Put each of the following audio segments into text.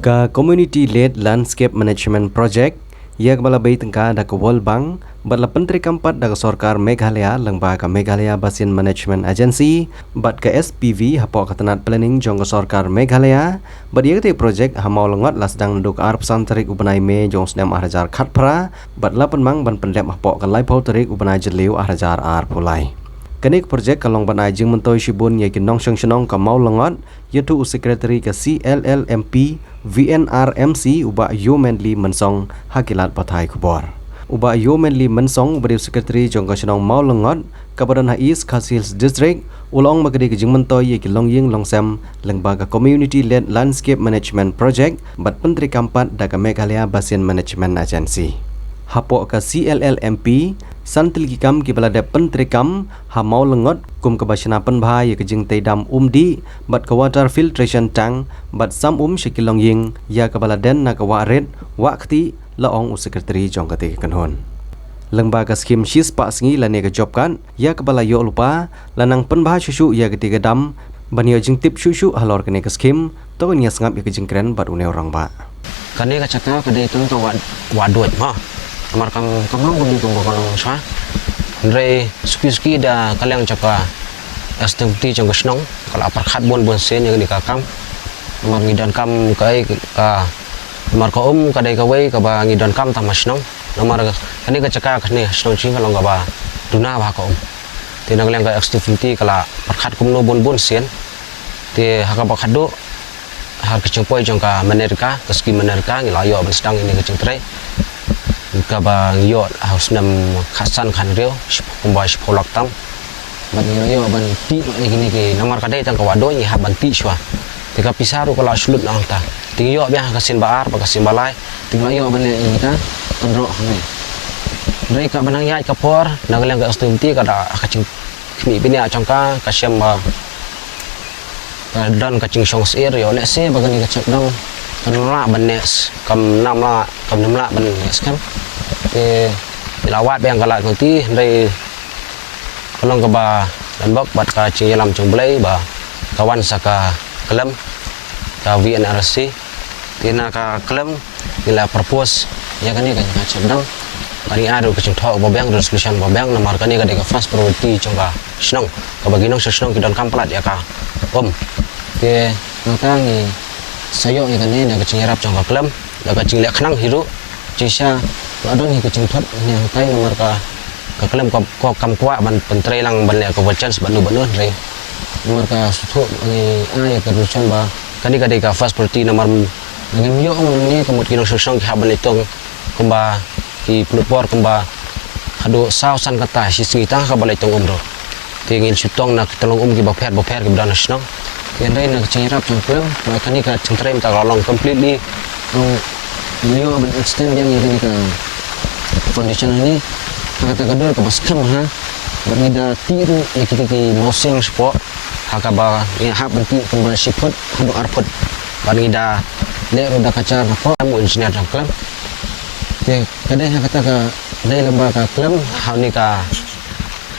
Ka Community Led Landscape Management Project ia kepala bayi tengka dak World Bank batla Penteri Keempat dak Sorkar Meghalaya lengba ka Meghalaya Basin Management Agency bat ka SPV hapok ketenat planning jong ka Sorkar Meghalaya bat ia kete projek hamau lengot las dang duk arp santarik ubenai me jong snam ahrajar khatpra bat la penmang ban pendep hapok ka laipol tarik ubenai jeliu ahrajar ar pulai. Kanik projek kalong banai jing mentoi shibun ya kinong senong ka mau lengot yaitu sekretari ke CLLMP VNRMC uba Yomenli Mensong hakilat patai kubor. Uba Yomenli Mensong beri sekretari jong ka senong mau lengot kabadan East Khasils District ulong magadi ke jing mentoi ya kilong ying longsam lengbaga Community Led Landscape Management Project bat Menteri Keempat dak Meghalaya Basin Management Agency. Hapok ka CLLMP santil kikam ki balada Penteri Kam ha mau lengot kum ke basina penbha ya kejing teidam umdi bat ke water filtration tank bat sam shikilong ying ya ke baladen na ke waret wakti laong sekretari jong kate kanhon. Lembaga skim shis pak sengi lane ke job kan ya ke bala yo lupa lanang penbha susu ya ketiga dam banio jing tip susu halor kene ke skim to nya sangap ya kejing keren bat une orang ba. Kane ka chaka ka dei tung to wadot ma. Kamar kamang bumi tunggu kalau sah, Andre suki dah kalian cakap STMT cakap senang kalau apar khat bon sen yang dikakam, kamar ngidan kam kai kamar kaum kadai kawai kaba ngidan kam tamas senang, kamar kani kacakap kani senang cing kalau kaba duna bah kaum, tiada kalian kai STMT kalau apar khat kum no bon sen, ti hakaba khado har kecempoi jangka menerka keski menerka ngilayo sedang ini kecentrai. Kaba ngiyot harus nam khasan khan reo kumba polak tam ban ngiyot ban ti ni ke namar kadai tang kawado ni haban ti shwa tika pisaru kala sulut nang ta tingyo bia kasin baar bakasin balai tingyo ban ni ta andro ne mereka banang yai kapor nangalang ga astumti kada kacing kni binia changka kasyam ba dan kacing songs air yo le se bagani kacak dang kanla banes kam namla kam namla banes kan dilawat yang kalat nanti dari kolong ke ba dan bok bat ka cinyalam cumblay ba kawan saka kelem ka VNRC tina ka kelem nila propose ya kan ni kan cedang bani adu ke cingthok bobang resolution bobang nomor kan ni ka de first priority cungka senong ka baginong senong kidan kamplat ya ka ke nang ni sayo ni kan ni na ke cinyarap cungka kelem da ka cinglek khnang hiru cisha adon hi kucing thot ni tai nomor ka kelem ko kam kwa ban pentre lang ban le ko wacan banu re nomor ka suthu ni ya ka rusan ba kani ka de ka first priority nomor ngin yo ni kemut kino sosong ha ban itong kumba ki plupor kumba hado sausan kata sisita ka balai tong umro tingin sutong na tolong ki ba pher ki bdan snong yen dai na cingirap cungklem kani ka centre ta long completely beliau ben extend yang ini ke foundation ini kata kedua ke baskem ha bernida tiru kita ke mosing sport hakaba yang hak penting kembali siput hadu arput bernida le roda kacar apa mu engineer jangklam ke kadai kata ke dai lembaga klam ha ni ka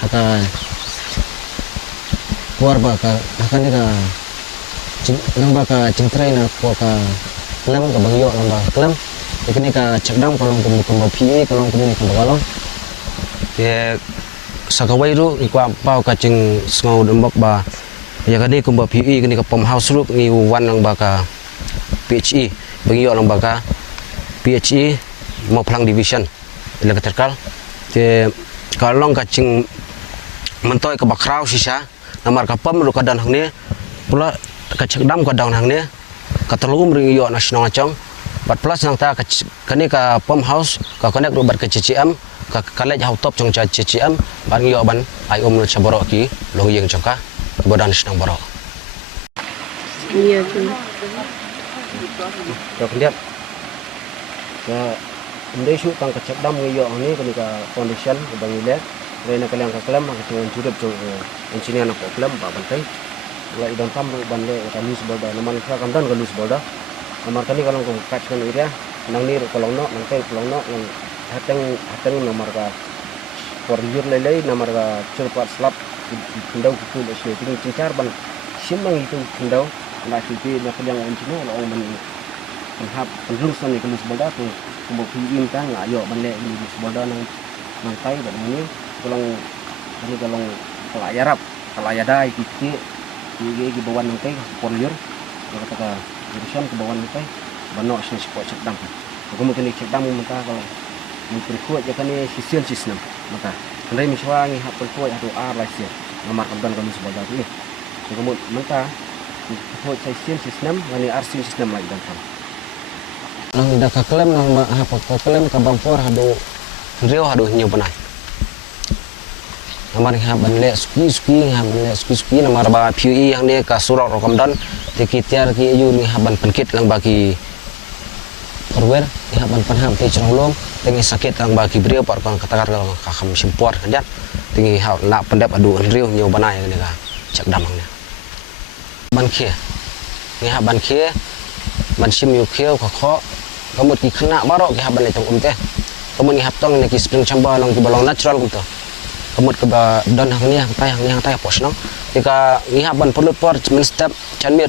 kata keluar ka akan ka lembaga cingtrai na ko ka klam ka bangyo lembaga klam ini ka cekdam kalau kumba PE kalau kumni kumba kalong ya sakawai ru ikwa pau kacing ngau dembok ba ya kadi kumba PE kini ka pom house ru ngi wan lang baka PHE bagi yo lang baka PHE mau plang division electrical te kalong kacing mentoi ka bakrau sisa namar ka pom ru kadan hang ni pula ka cekdam ka daun hang ni ka telum ring yo nasional acong 4 plus nang ta kani ka pom house ka connect ru bar ke CCM ka kalej hau top jong cha CCM ban yo ban ai om cha borok ki long yeng chaka bodan snang borok iya tu to lihat ka ndai shu kang ka chakdam ngi yo ni kani ka foundation bang ile rena kalian ka kelam ka tuan jurep jong engineer na problem ba bantai la idan kam ban le ka lus bolda naman ka kam dan ka lus bolda nomor kali kalau kau kackan area nang ni kalau no nang kai kalau no nang hateng nomor ka for year lelai nomor ka cerpat slap kendau kutul esyo tinggi cincar ban simbang itu kendau na sipi na kalian encino lo men penhap penrusan ni kelus bolda tu kumbo piim kan ayo balik kelus bolda nang tai dak ni kalau pelayarap pelayadai kiki di bawah nang tai pon liur kata urusan ke bawah nang tai banok sini sport cekdam kamu kini cekdam maka kalau mungkin kuat ya kan ni sisian sistem maka andai miswa ngi hap kuat atau ar lasia nomor kamdan kelus bolda ni kamu maka kuat sisian sistem ngani ar sistem lagi dan nang dah kaklem nang apa kaklem ka bampor hado rio hado nyu banai namar ha banle suki ha banle suki namar ba pui yang dia ka surau rokamdan tikitiar ki yu ni ha ban penkit lang bagi perwer ha ban panham te chrolom tengi sakit lang bagi brio par kan katakar ka kham simpor kan tengi ha la pendap adu rio nyu banai ni ka cak damang ni ban khia ni ha ban khia ban sim yu khio ka kho kamut ki khna barok ki ha ban le tong teh kamut ni hap tong ni ki spring chamber long ki balong natural kum to kamut ke don hang ni hang tai pos nong jika ngihaban perlu por men step chan mir